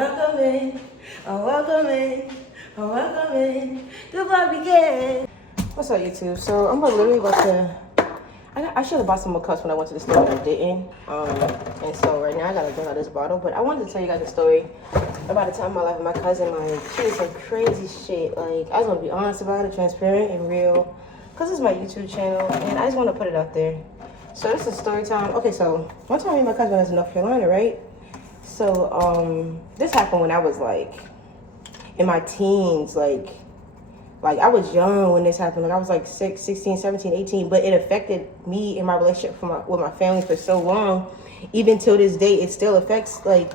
welcome in, welcome in, welcome in. The vlog begin. What's up, YouTube? So I'm literally about to. I should have bought some more cups when I went to the store, but I didn't. And so right now I gotta drink out this bottle. But I wanted to tell you guys a story about a time in my life with my cousin. Like, she did some crazy shit. Like, I just want to be honest about it, transparent and real, cause it's my YouTube channel, and I just want to put it out there. So this is story time. Okay, so one time me and my cousin was in North Carolina, right? So this happened when I was like in my teens, like I was young when this happened. Like I was like 16, 17, 18, but it affected me and my relationship with my family for so long. Even till this day, it still affects like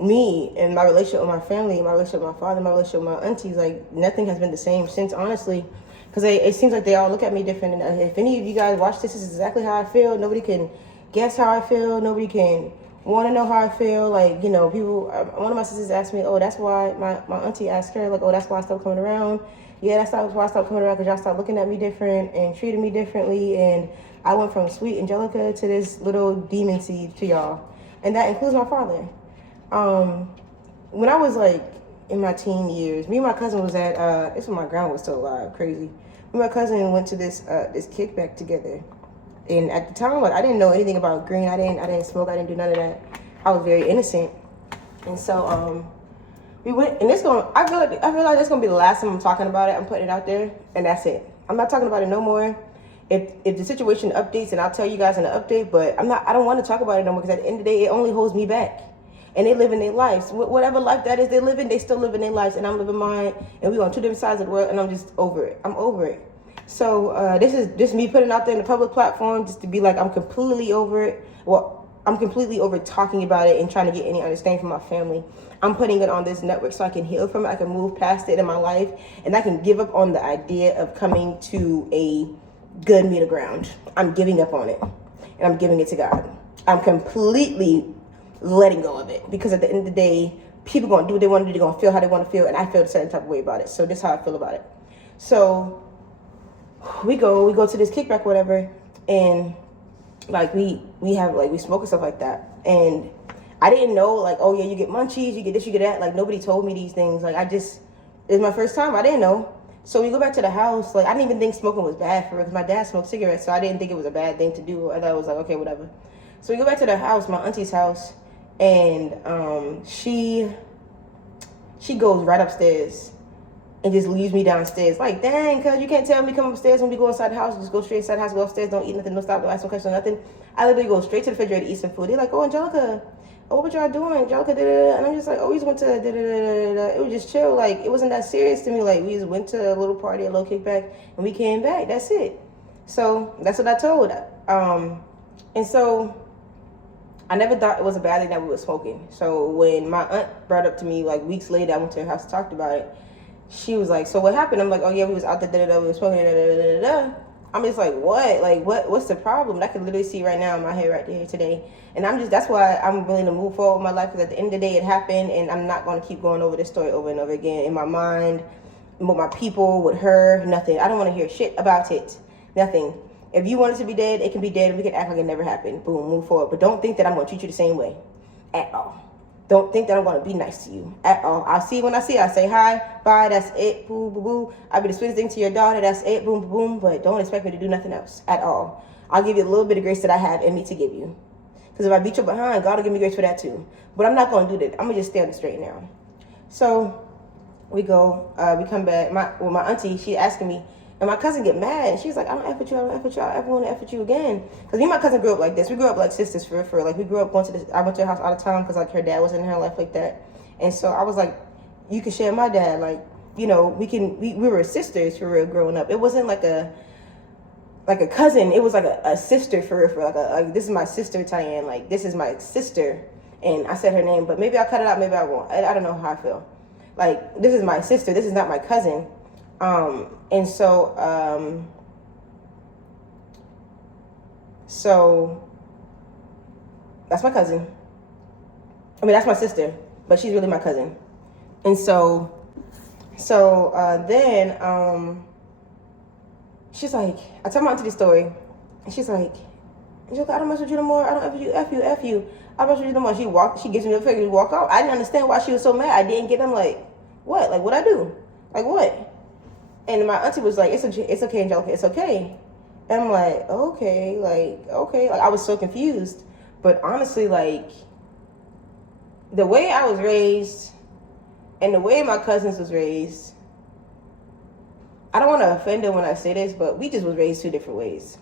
me and my relationship with my family, my relationship with my father, my relationship with my aunties. Like nothing has been the same since, honestly, because it seems like they all look at me different. And if any of you guys watch this is exactly how I feel. Nobody can guess how I feel. Nobody can want to know how I feel. Like, you know, people, one of my sisters asked me, oh, that's why, my auntie asked her, like, oh, that's why I stopped coming around. Yeah, that's why I stopped coming around, because y'all started looking at me different and treating me differently. And I went from sweet Angelica to this little demon seed to y'all. And that includes my father. When I was like in my teen years, me and my cousin was at, this when my grandma was still alive, crazy. Me and my cousin went to this kickback together. And at the time, like, I didn't know anything about green. I didn't smoke. I didn't do none of that. I was very innocent. And so, we went, and I feel like that's gonna be the last time I'm talking about it. I'm putting it out there, and that's it. I'm not talking about it no more. If the situation updates, and I'll tell you guys in the update, but I don't want to talk about it no more, because at the end of the day, it only holds me back. And they live in their lives. Whatever life that is they live in, they still live in their lives, and I'm living mine, and we're on two different sides of the world, and I'm just over it. I'm over it. So this is just me putting out there in the public platform, just to be like, I'm completely over it. Well, I'm completely over talking about it and trying to get any understanding from my family. I'm putting it on this network so I can heal from it. I can move past it in my life, and I can give up on the idea of coming to a good middle ground. I'm giving up on it, and I'm giving it to God. I'm completely letting go of it, because at the end of the day, people gonna do what they want to do. They're gonna feel how they want to feel, and I feel a certain type of way about it. So this is how I feel about it. So we go to this kickback, whatever, and like we smoke and stuff like that. And I didn't know, like, oh yeah, you get munchies, you get this, you get that. Like, nobody told me these things. Like, it's my first time. I didn't know. So we go back to the house. Like, I didn't even think smoking was bad for her, because my dad smoked cigarettes, so I didn't think it was a bad thing to do. I thought it was like, okay, whatever. So we go back to the house, my auntie's house, and she goes right upstairs and just leaves me downstairs. Like, dang, cuz you can't tell me come upstairs when we go inside the house. Just go straight inside the house, go upstairs, don't eat nothing, don't stop, don't ask no questions, nothing. I literally go straight to the refrigerator to eat some food. They're like, oh, Angelica, oh, what y'all doing? Angelica, da-da-da. And I'm just like, oh, we just went to da-da-da-da-da. It was just chill. Like, it wasn't that serious to me. Like, we just went to a little party, a little kickback, and we came back. That's it. So that's what I told her. And so I never thought it was a bad thing that we were smoking. So when my aunt brought up to me, like, weeks later, I went to her house, talked about it. She was like, so what happened? I'm like, oh yeah, we was out there, da-da-da, we were smoking, da-da-da-da-da. I'm just like, what? Like, what's the problem? And I can literally see right now in my head right here today. And that's why I'm willing to move forward with my life, because at the end of the day, it happened, and I'm not going to keep going over this story over and over again in my mind, with my people, with her, nothing. I don't want to hear shit about it. Nothing. If you want it to be dead, it can be dead, and we can act like it never happened. Boom, move forward. But don't think that I'm going to treat you the same way at all. Don't think that I'm going to be nice to you at all. I'll see you when I see you. I say hi, bye, that's it, boo, boo, boo. I'll be the sweetest thing to your daughter, that's it, boom, boom, boom. But don't expect me to do nothing else at all. I'll give you a little bit of grace that I have in me to give you. Because if I beat you behind, God will give me grace for that too. But I'm not going to do that. I'm going to just stay on the straight now. So we go, we come back. My auntie, she asking me, and my cousin get mad, and she's like, I don't F with you, I don't F with you, I don't ever want to F with you again. Because me and my cousin grew up like this. We grew up like sisters for real. Like, we grew up going to this, I went to her house all the time, because like her dad was in her life like that. And so I was like, you can share my dad. Like, you know, we were sisters for real growing up. It wasn't like a cousin. It was like a sister for real, like this is my sister, Tyann. Like, this is my sister. And I said her name, but maybe I'll cut it out, maybe I won't. I don't know how I feel. Like, this is my sister. This is not my cousin. And so, so that's my cousin. I mean, that's my sister, but she's really my cousin. And so then, she's like, I tell my auntie the story, and she's like, Angelica, I don't mess with you no more. I don't F you. I thought she was the one. She gives me the figure to walk out. I didn't understand why she was so mad. I didn't get them. Like, what? Like, what I do? Like, what? And my auntie was like, it's okay, Angelica, it's okay. And I'm like, okay. Like, I was so confused. But honestly, like, the way I was raised and the way my cousins was raised, I don't want to offend them when I say this, but we just was raised 2 different ways.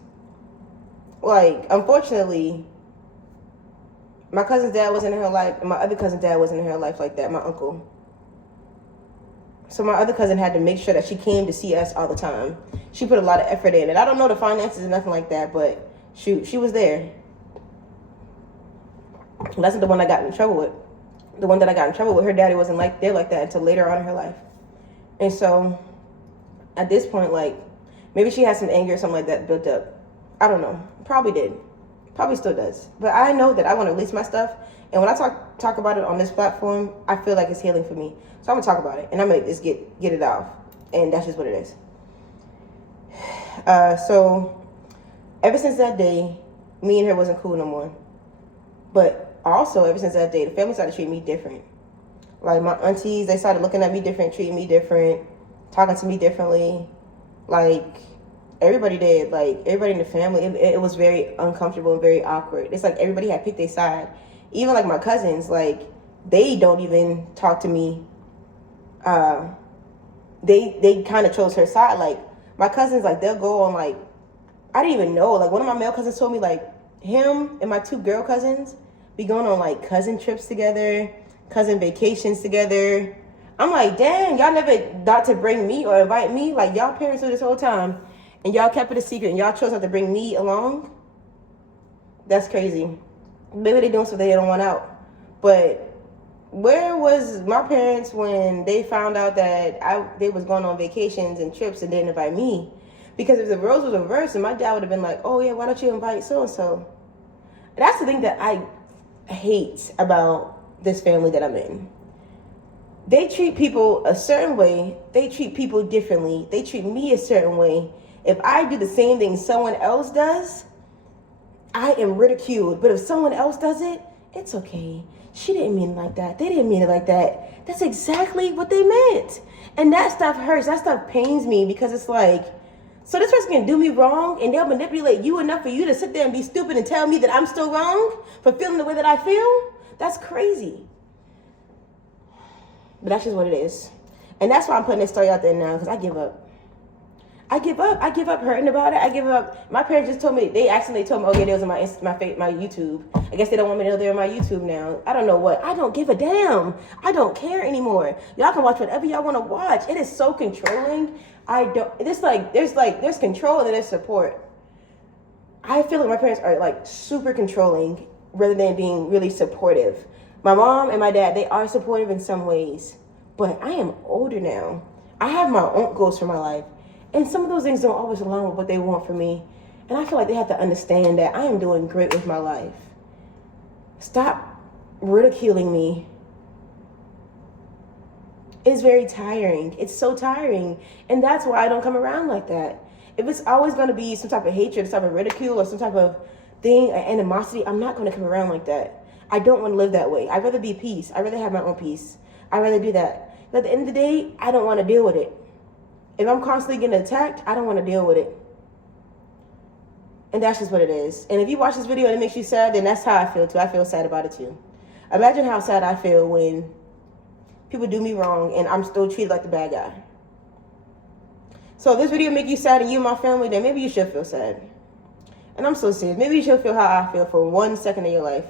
Like, unfortunately, my cousin's dad wasn't in her life, and my other cousin's dad wasn't in her life like that, my uncle. So my other cousin had to make sure that she came to see us all the time. She put a lot of effort in. And I don't know the finances and nothing like that, but shoot, she was there. That's not the one I got in trouble with. The one that I got in trouble with, her daddy wasn't like there like that until later on in her life. And so at this point, like, maybe she had some anger or something like that built up. I don't know. Probably did. Probably still does. But I know that I want to release my stuff. And when I talk about it on this platform, I feel like it's healing for me. So I'm going to talk about it. And I'm going to just get it off. And that's just what it is. So ever since that day, me and her wasn't cool no more. But also, ever since that day, the family started treating me different. Like, my aunties, they started looking at me different, treating me different, talking to me differently. Like, everybody did. Like, everybody in the family, it was very uncomfortable and very awkward. It's like everybody had picked their side. Even, like, my cousins, like, they don't even talk to me. They kind of chose her side. Like, my cousins, like, they'll go on, like, I didn't even know. Like, one of my male cousins told me, like, him and my 2 girl cousins be going on, like, cousin trips together, cousin vacations together. I'm like, dang, y'all never thought to bring me or invite me? Like, y'all parents knew this whole time, and y'all kept it a secret, and y'all chose not to bring me along? That's crazy. Maybe they're doing something they don't want out. But where was my parents when they found out that they was going on vacations and trips and didn't invite me? Because if the roles was reversed, and my dad would have been like, oh, yeah, why don't you invite so-and-so? That's the thing that I hate about this family that I'm in. They treat people a certain way. They treat people differently. They treat me a certain way. If I do the same thing someone else does, I am ridiculed. But if someone else does it, it's okay. She didn't mean it like that. They didn't mean it like that. That's exactly what they meant. And that stuff hurts. That stuff pains me because it's like, so this person can do me wrong and they'll manipulate you enough for you to sit there and be stupid and tell me that I'm still wrong for feeling the way that I feel? That's crazy. But that's just what it is. And that's why I'm putting this story out there now, because I give up. I give up hurting about it. I give up. My parents just told me, they accidentally told me, oh yeah, they was on my YouTube. I guess they don't want me to know they're on my YouTube now. I don't know what. I don't give a damn. I don't care anymore. Y'all can watch whatever y'all want to watch. It is so controlling. There's control and then there's support. I feel like my parents are like super controlling rather than being really supportive. My mom and my dad, they are supportive in some ways, but I am older now. I have my own goals for my life, and some of those things don't always align with what they want from me. And I feel like they have to understand that I am doing great with my life. Stop ridiculing me. It's very tiring. It's so tiring. And that's why I don't come around like that. If it's always going to be some type of hatred, some type of ridicule, or some type of thing, or animosity, I'm not going to come around like that. I don't want to live that way. I'd rather be peace. I'd rather have my own peace. I'd rather do that. But at the end of the day, I don't want to deal with it. If I'm constantly getting attacked, I don't want to deal with it. And that's just what it is. And if you watch this video and it makes you sad, then that's how I feel too. I feel sad about it too. Imagine how sad I feel when people do me wrong and I'm still treated like the bad guy. So if this video make you sad and you and my family, then maybe you should feel sad. And I'm so serious. Maybe you should feel how I feel for 1 second of your life.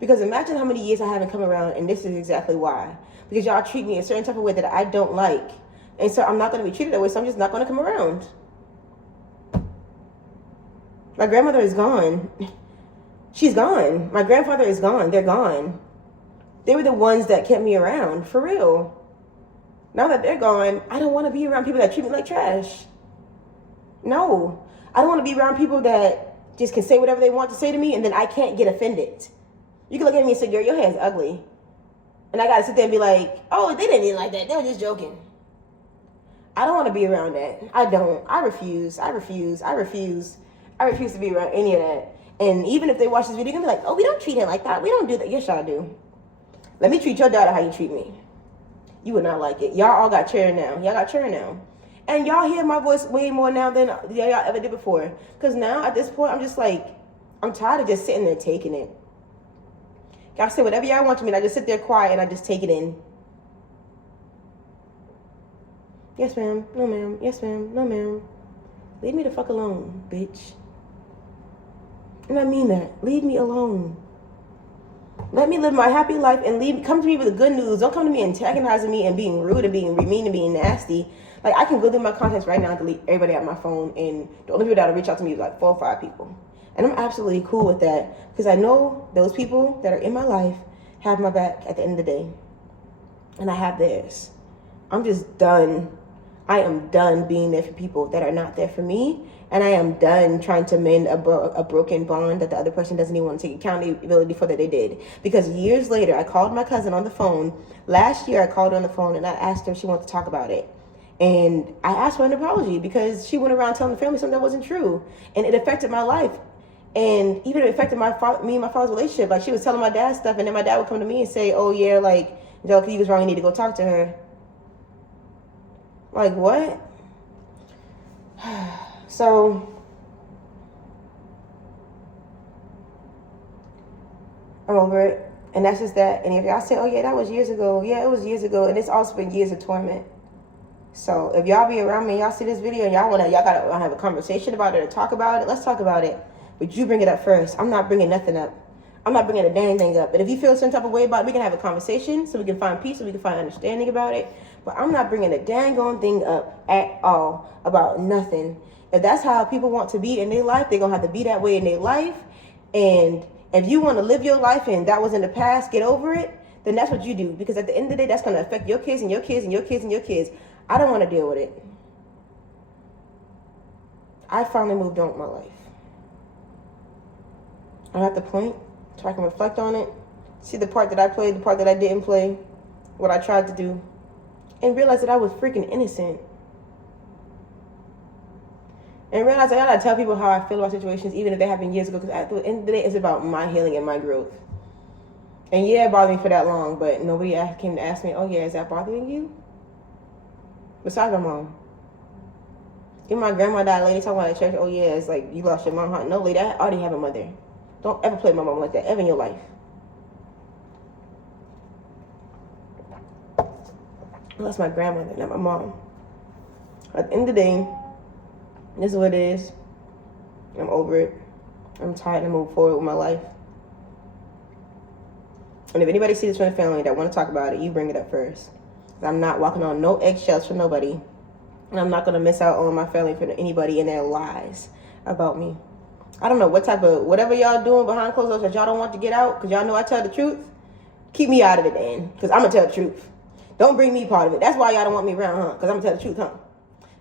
Because imagine how many years I haven't come around, and this is exactly why. Because y'all treat me a certain type of way that I don't like. And so I'm not going to be treated that way, so I'm just not going to come around. My grandmother is gone. She's gone. My grandfather is gone. They're gone. They were the ones that kept me around, for real. Now that they're gone, I don't want to be around people that treat me like trash. No. I don't want to be around people that just can say whatever they want to say to me, and then I can't get offended. You can look at me and say, girl, your hair is ugly. And I got to sit there and be like, oh, they didn't mean it like that. They were just joking. I don't want to be around that. I don't. I refuse to be around any of that. And even if they watch this video, they're going to be like, oh, we don't treat him like that. We don't do that. Yes, y'all do. Let me treat your daughter how you treat me. You would not like it. Y'all all got children now. Y'all got children now. And y'all hear my voice way more now than y'all ever did before. Because now, at this point, I'm just like, I'm tired of just sitting there taking it. Y'all say whatever y'all want to me, and I just sit there quiet and I just take it in. Yes, ma'am. No, ma'am. Yes, ma'am. No, ma'am. Leave me the fuck alone, bitch. And I mean that. Leave me alone. Let me live my happy life and come to me with the good news. Don't come to me antagonizing me and being rude and being mean and being nasty. Like, I can go through my contacts right now and delete everybody out my phone, and the only people that'll reach out to me is like 4 or 5 people. And I'm absolutely cool with that because I know those people that are in my life have my back at the end of the day. And I have theirs. I'm just done. I am done being there for people that are not there for me. And I am done trying to mend a broken bond that the other person doesn't even want to take accountability for that they did. Because years later, I called my cousin on the phone. Last year, I called her on the phone and I asked her if she wanted to talk about it. And I asked for an apology because she went around telling the family something that wasn't true. And it affected my life. And even it affected me and my father's relationship. Like, she was telling my dad stuff, and then my dad would come to me and say, oh, yeah, like, Angelica, you was wrong. You need to go talk to her. Like, what? So, I'm over it. And that's just that. And if y'all say, oh, yeah, that was years ago. Yeah, it was years ago. And it's also been years of torment. So, if y'all be around me and y'all see this video and y'all gotta have a conversation about it or talk about it, let's talk about it. But you bring it up first. I'm not bringing nothing up. I'm not bringing a dang thing up. But if you feel some type of way about it, we can have a conversation so we can find peace, so we can find understanding about it. But I'm not bringing a dang on thing up at all about nothing. If that's how people want to be in their life, they're going to have to be that way in their life. And if you want to live your life and that was in the past, get over it, then that's what you do. Because at the end of the day, that's going to affect your kids and your kids and your kids and your kids. I don't want to deal with it. I finally moved on with my life. I'm at the point so I can reflect on it, see the part that I played, the part that I didn't play, what I tried to do, and realize that I was freaking innocent. And realize I gotta tell people how I feel about situations, even if they happened years ago, because at the end of the day, it's about my healing and my growth. And yeah, it bothered me for that long, but nobody came to ask me, oh yeah, is that bothering you? Besides my mom. Even my grandma died, lady talking about at church, oh yeah, it's like, you lost your mom, huh? No, lady, I already have a mother. Don't ever play my mom like that, ever in your life. I lost my grandmother, not my mom. At the end of the day, this is what it is. I'm over it. I'm tired to move forward with my life. And if anybody sees this from the family that want to talk about it, you bring it up first. I'm not walking on no eggshells for nobody. And I'm not going to miss out on my family for anybody and their lies about me. I don't know what type of, whatever y'all doing behind closed doors that y'all don't want to get out, because y'all know I tell the truth, keep me out of it then, because I'm going to tell the truth. Don't bring me part of it. That's why y'all don't want me around, huh? Because I'm going to tell the truth, huh?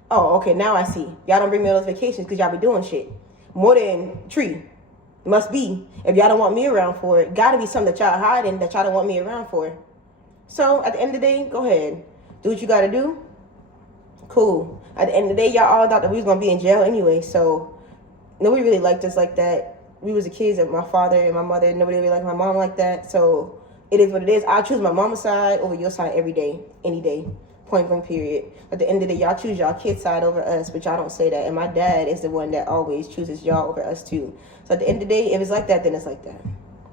Oh, okay, now I see. Y'all don't bring me on those vacations because y'all be doing shit. More than tree. Must be. If y'all don't want me around for it, got to be something that y'all hiding that y'all don't want me around for. So, at the end of the day, go ahead. Do what you got to do. Cool. At the end of the day, y'all all thought that we was going to be in jail anyway, so nobody really liked us like that. We was the kids of my father and my mother. Nobody really liked my mom like that. So it is what it is. I choose my mama's side over your side every day, any day, point blank period. At the end of the day, y'all choose y'all kid's side over us, but y'all don't say that. And my dad is the one that always chooses y'all over us too. So at the end of the day, if it's like that, then it's like that.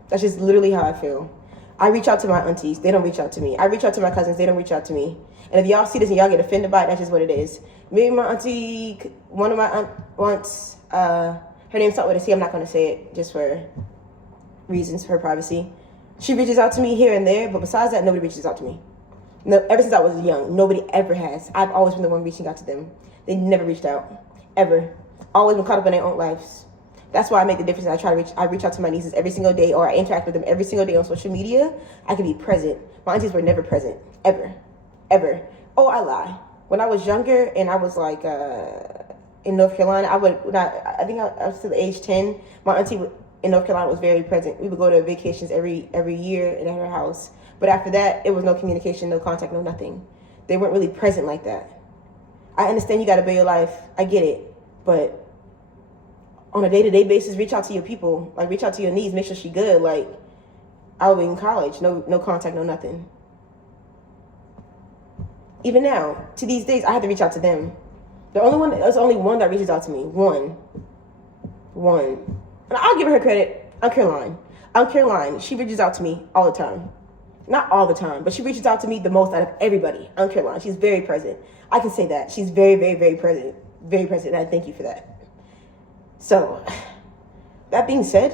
That's just literally how I feel. I reach out to my aunties. They don't reach out to me. I reach out to my cousins. They don't reach out to me. And if y'all see this and y'all get offended by it, that's just what it is. Me and my auntie, one of my aunt once, her name started with a C. I'm not going to say it just for reasons, for her privacy. She reaches out to me here and there, but besides that, nobody reaches out to me. No, ever since I was young, nobody ever has. I've always been the one reaching out to them. They never reached out, ever. Always been caught up in their own lives. That's why I make the difference. I reach out to my nieces every single day, or I interact with them every single day on social media. I can be present. My aunties were never present, ever, ever. Oh, I lie. When I was younger and I was like in North Carolina, I think I was still age 10. My auntie in North Carolina was very present. We would go to vacations every year at her house. But after that, it was no communication, no contact, no nothing. They weren't really present like that. I understand you got to build your life. I get it. But on a day-to-day basis, reach out to your people, like reach out to your niece, make sure she good. Like, I was in college, no contact, no nothing. Even now, to these days, I have to reach out to them. There's only one that reaches out to me. One. And I'll give her credit. Caroline. She reaches out to me all the time. Not all the time, but she reaches out to me the most out of everybody. Caroline. She's very present. I can say that. She's very, very, very present. Very present, and I thank you for that. So, that being said,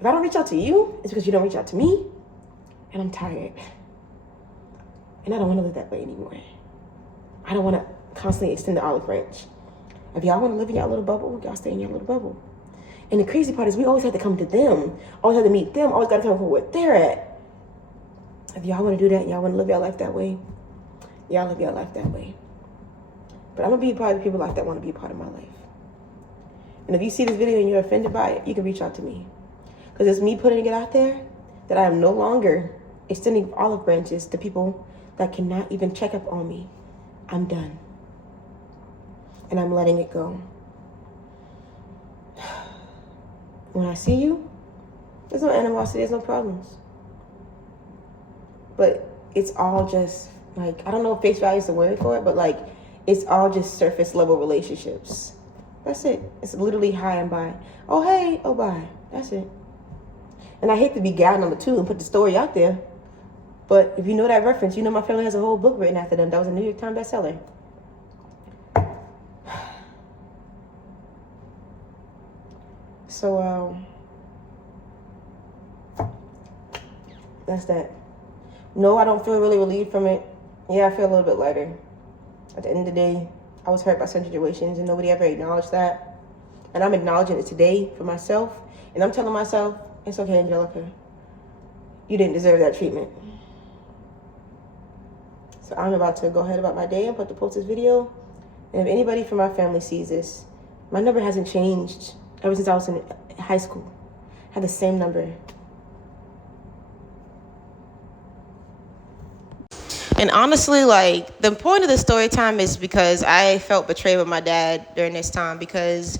if I don't reach out to you, it's because you don't reach out to me, and I'm tired. And I don't want to live that way anymore. I don't want to constantly extend the olive branch. If y'all want to live in y'all little bubble, y'all stay in your little bubble. And the crazy part is we always have to come to them. Always have to meet them. Always got to come from where they're at. If y'all want to do that, y'all want to live your life that way, y'all live your life that way. But I'm going to be a part of the people like that want to be a part of my life. And if you see this video and you're offended by it, you can reach out to me. Because it's me putting it out there that I am no longer extending olive branches to people that cannot even check up on me. I'm done. And I'm letting it go. When I see you, there's no animosity, there's no problems. But it's all just, like, I don't know if face value is the word for it, but, like, it's all just surface level relationships. That's it. It's literally hi and bye. Oh, hey, oh, bye. That's it. And I hate to be guy number 2 and put the story out there. But if you know that reference, you know my family has a whole book written after them. That was a New York Times bestseller. So, that's that. No, I don't feel really relieved from it. Yeah, I feel a little bit lighter. At the end of the day, I was hurt by some situations and nobody ever acknowledged that. And I'm acknowledging it today for myself. And I'm telling myself, it's okay, Angelica. You didn't deserve that treatment. So I'm about to go ahead about my day and post this video. And if anybody from my family sees this, my number hasn't changed ever since I was in high school. I had the same number. And honestly, like, the point of the story time is because I felt betrayed with my dad during this time, because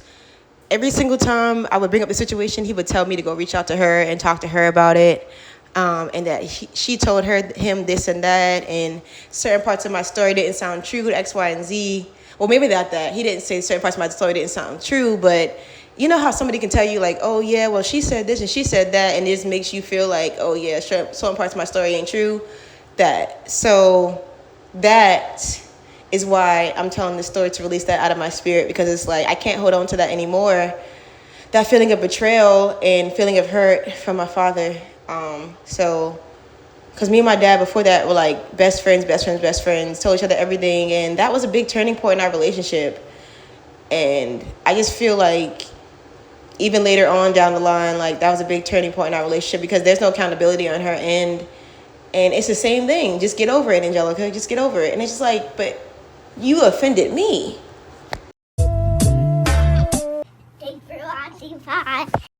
every single time I would bring up the situation, he would tell me to go reach out to her and talk to her about it. And that she told him this and that, and certain parts of my story didn't sound true to X, Y, and Z. Well, maybe not that. He didn't say certain parts of my story didn't sound true, but you know how somebody can tell you, like, oh, yeah, well, she said this and she said that, and it just makes you feel like, oh, yeah, sure, certain parts of my story ain't true. So that is why I'm telling this story, to release that out of my spirit, because it's like I can't hold on to that anymore. That feeling of betrayal and feeling of hurt from my father. Because me and my dad before that were like best friends, told each other everything. And that was a big turning point in our relationship. And I just feel like even later on down the line, like that was a big turning point in our relationship, because there's no accountability on her end. And it's the same thing. Just get over it, Angelica. Just get over it. And it's just like, but you offended me. Thanks for watching. Bye.